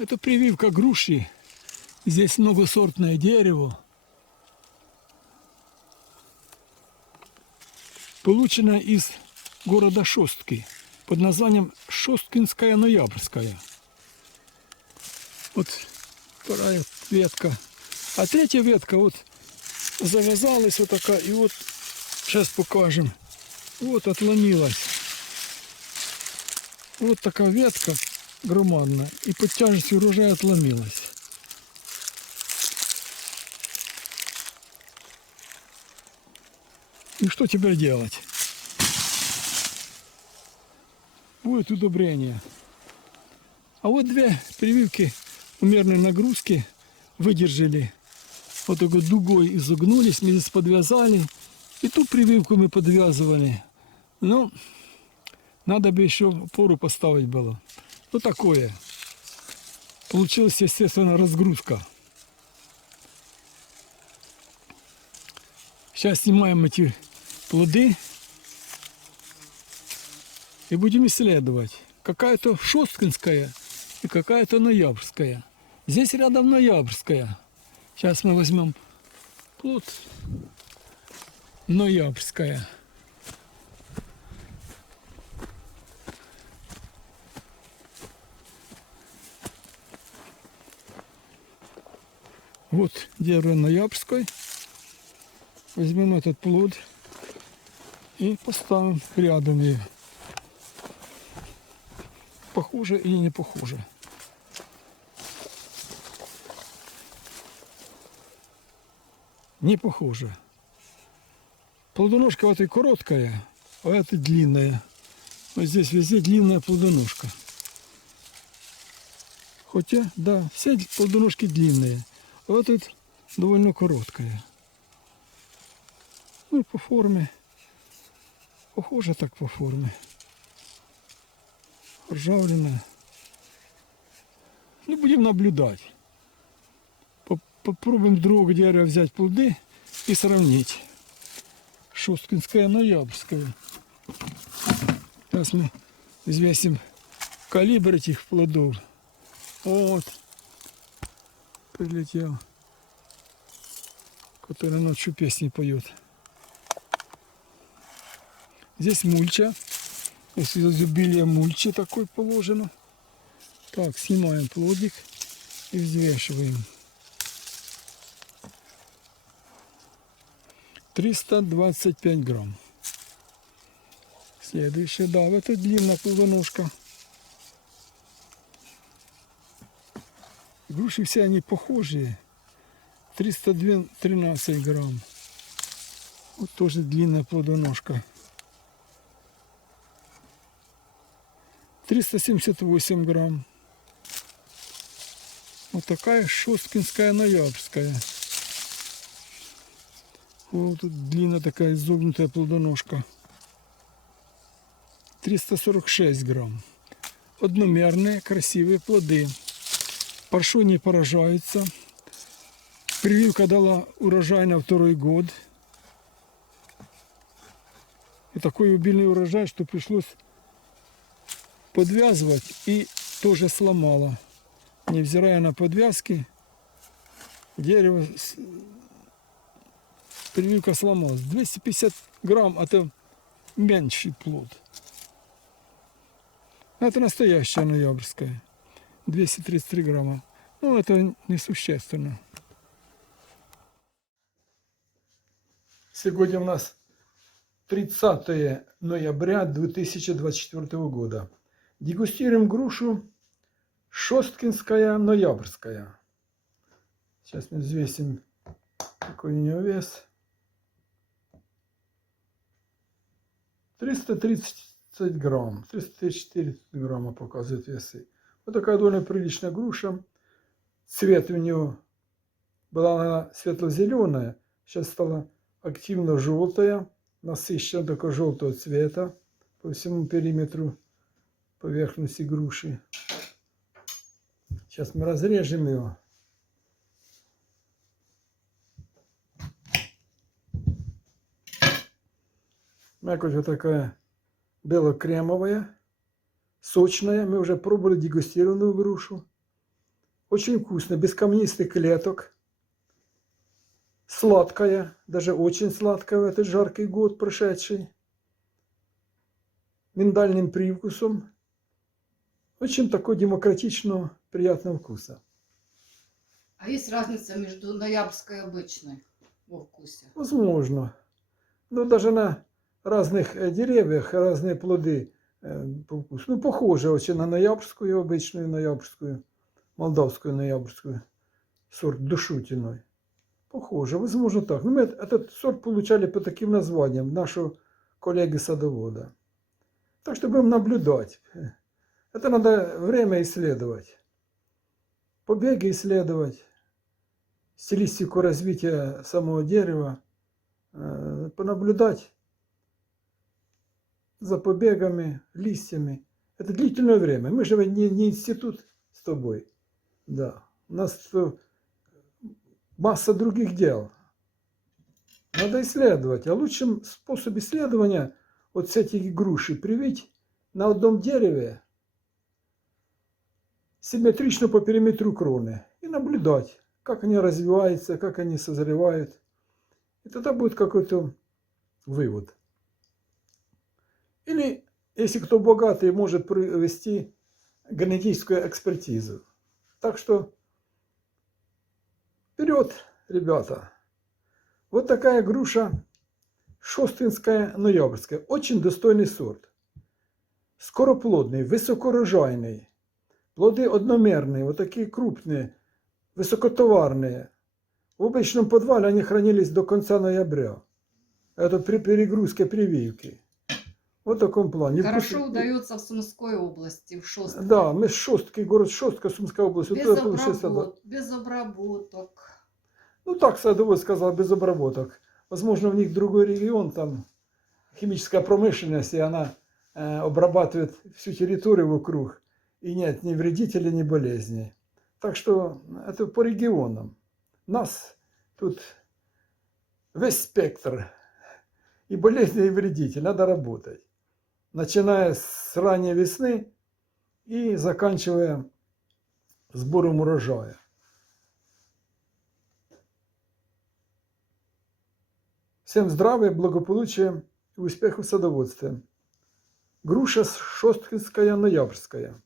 Это прививка груши. Здесь многосортное дерево. Получено из города Шостки под названием Шосткинская Ноябрьская. Вот вторая ветка. А третья ветка вот завязалась вот такая. И вот сейчас покажем. Вот отломилась. Вот такая ветка громадная. И под тяжестью урожая отломилась. И что теперь делать? Будет удобрение. А вот две прививки умеренной нагрузки выдержали. Вот такой дугой изогнулись, мы здесь подвязали. И ту прививку мы подвязывали. Ну, надо бы еще опору поставить было. Вот такое. Получилась, естественно, разгрузка. Сейчас снимаем эти плоды и будем исследовать. Какая-то Шосткинская и какая-то Ноябрьская. Здесь рядом Ноябрьская. Сейчас мы возьмем плод. Ноябрьская. Вот дерево Ноябрьской. Возьмем этот плод и поставим рядом ее. Похоже или не похоже. Не похоже. Плодоножка в этой короткая, а эта длинная. Вот здесь везде длинная плодоножка. Хотя, да, все плодоножки длинные. А вот тут довольно короткая. Ну и по форме. Похоже так по форме. Ржавлена. Ну, будем наблюдать. Попробуем с другого дерева взять плоды и сравнить. Шосткинская, Ноябрьская. Сейчас мы взвесим калибр этих плодов. Вот. Прилетел. Который ночью песни поет. Здесь мульча. Из изобилия мульчи такой положено. Так, снимаем плодик и взвешиваем. 325 грамм. Следующая, да, это длинная плодоножка. Груши все они похожие. 313 грамм. Вот тоже длинная плодоножка. 378 грамм. Вот такая Шосткинская Ноябрьская. Вот тут длинная такая изогнутая плодоножка. 346 грамм. Одномерные, красивые плоды. Паршой не поражается. Прививка дала урожай на второй год. И такой обильный урожай, что пришлось подвязывать и тоже сломала. Невзирая на подвязки, дерево, прививка сломалась. 250 грамм это меньший плод. Это настоящая ноябрьская. 233 грамма. Ну, это несущественно. Сегодня у нас 30 ноября 2024 года. Дегустируем грушу Шосткинская Ноябрьская. Сейчас мы взвесим, какой у нее вес. 330 грамм. 334 грамма показывает весы. Вот такая довольно приличная груша. Цвет у нее была она светло-зеленая. Сейчас стала активно желтая. Насыщенно такого желтого цвета по всему периметру поверхности груши. Сейчас мы разрежем ее. Мякоть вот такая бело-кремовая, сочная. Мы уже пробовали дегустированную грушу. Очень вкусная, без каменистых клеток. Сладкая, даже очень сладкая в этот жаркий год прошедший. Миндальным привкусом. Очень такой демократичного, приятного вкуса. А есть разница между ноябрьской и обычной во вкусе? Возможно. Но даже на разных деревьях разные плоды по вкусу. Ну, похоже очень на ноябрьскую, обычную ноябрьскую, молдавскую ноябрьскую. Сорт душутиной. Похоже, возможно так. Но мы этот сорт получали по таким названиям нашего коллеги-садовода. Так что будем наблюдать. Это надо время исследовать. Побеги исследовать. Стилистику развития самого дерева. Понаблюдать за побегами, листьями. Это длительное время. Мы же не институт с тобой. Да. У нас масса других дел. Надо исследовать. А лучшим способ исследования вот с этих груши привить на одном дереве симметрично по периметру кроны и наблюдать, как они развиваются, как они созревают. И тогда будет какой-то вывод. Или, если кто богатый, может провести генетическую экспертизу. Так что вперед, ребята! Вот такая груша шостинская ноябрьская. Очень достойный сорт. Скороплодный, высокоурожайный. Плоды одномерные, вот такие крупные, высокотоварные. В обычном подвале они хранились до конца ноября. Это при перегрузке прививки. Вот в таком плане. Хорошо удается в Сумской области, в Шостке. Да, мы с Шостки, город Шостка, Сумская область. Без обработок. Ну так садовод сказал, без обработок. Возможно, у них другой регион, там химическая промышленность, и она обрабатывает всю территорию вокруг. И нет ни вредителей, ни болезней. Так что это по регионам. Нас тут весь спектр и болезни, и вредителей. Надо работать. Начиная с ранней весны и заканчивая сбором урожая. Всем здравия, благополучия и успехов в садоводстве. Груша шосткинская, ноябрьская.